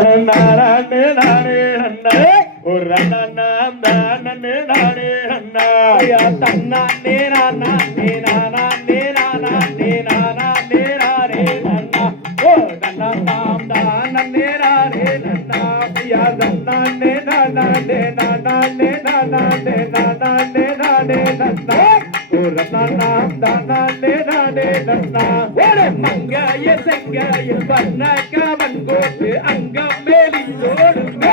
நானே நானே அண்ணா ஒரு அண்ணாம் தானே நானே அண்ணா தன்னானே நானே நானே நானே நானே நானே அண்ணா ஓ தன்னாம் தானே நானே அண்ணா ஐயா தன்னானே நானே நானே நானே நானே நானே அண்ணா ஒரு அண்ணாம் தானே நானே அண்ணா ஒரு மங்கைய செங்கையில் வண்ண கவன் கோட்டு அங்கம் மேலிந்தோடுமே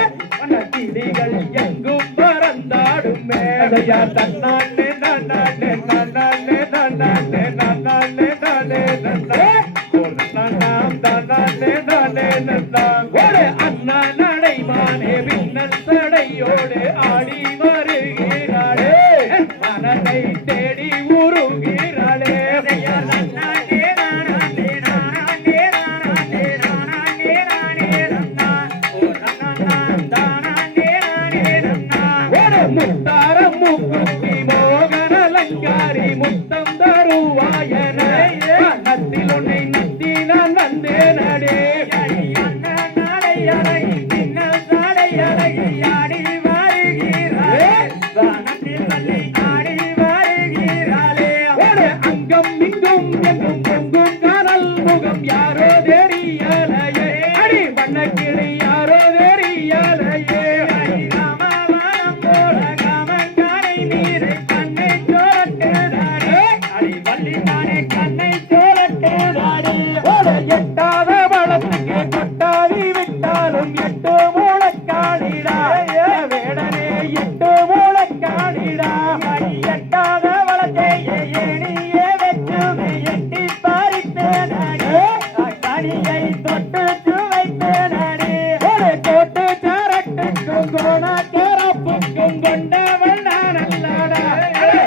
கிளிகள் எங்கும் பறந்தாடுமே தன்னானே நானே நானே நானே நானே நானே நாம் தானே நானே ஒரு அண்ணா நடைமானே பின்னல் சடையோடு ஆடி வருகிறாளே மனதை தேடி உருகிறாளே முத்தாரம் முக்குத்தி மோகன அலங்காரி முத்தம் தருவாயன நத்தில் உன்னை நத்தி நான் வந்தேன் அடே அங்கம் இங்கும் எங்கும் பொங்கும் காணல் முகம் யாரோ தெரியலையே அடி வண்ண கிளி யாரோ தெரியலையே எட்டாத வளத்துக்கு கொட்டாவி விட்டாலும் எட்டு மூளைக்காடிடா வேடனே எட்டு மூளைக்காடிடா எட்டாத வளத்தை ஏணியே வச்சு எட்டி பறித்தேனே கனியை தொட்டு சுவைத்தேனே கோட்டு சரட்டுக்கும் கோண கரப்புக்கும் கொண்டவள் நான் அல்லடா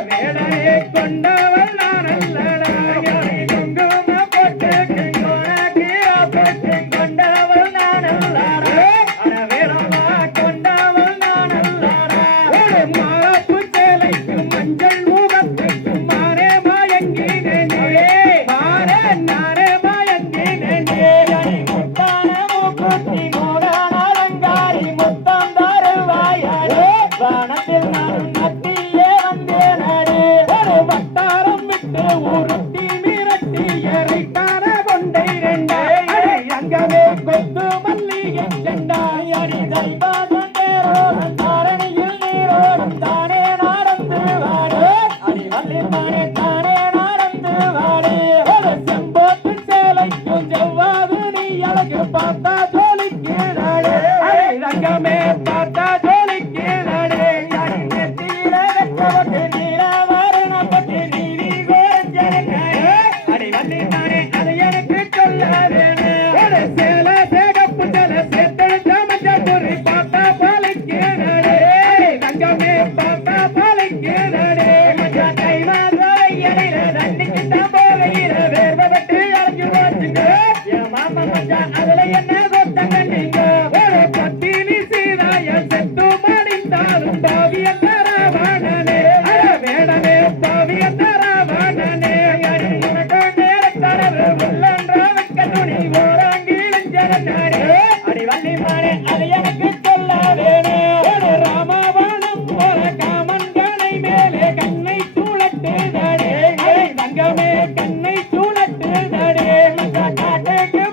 வேடனே கொண்டவள் நான் அல்லடா பார்த்தா ஜோலிக்கிறாளே ரங்கமே பார்த்தா ஜோலிக்கிறாளே நெத்தியில வெட்டப்பட்டு நீலவரண பட்டு நீதி கோரஞ்சனே அடி வந்திருந்தானே அதை எனக்கு சொல்ல வேணும் சேல சேகப்பு செல சேத்தெழுந்த மஞ்சள் பொறி பார்த்தா பாலிக்கிறாளே ரங்கமே பார்த்தா பாலிக்கிறாளே மஞ்சா கைவாத இலையில தண்ணிக்கிட்ட போகையில வேர்வை பட்டு அரைஞ்சு வச்சுங்க மாமா மஞ்சா அதுல என்ன கொத்தங்க நீங்க ஒரு பத்தினி சீராய செத்து மடிந்தாலும் பாவிய தரவானே வேடனே பாவிய தரவானே உனக்கு நேரத்தரவு உள்ளன்ற வெக்க துணி ஓராங்கிழஞ்சரே அடி வள்ளி மாறே அது எனக்கு சொல்ல வேணும் ராமவானம் போல காமன்களை மேலே கண்ணை சூழட்டு தடே தங்கமே கண்ணை சூழட்டு தடே காட்டுக்கு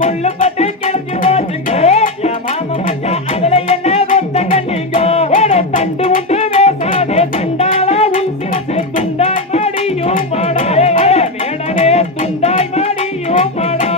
முள்ளு பட்டு கிளம்பி போச்சுங்க மாமா மச்சா அதுல என்ன கொத்தங்க நீங்க ஒரு தண்டு உண்டு பேசாதே தண்டாளா உன் சிவசே துண்டாய் மாடியும் மாடா வேடனே துண்டாய் மாடியும் மாடா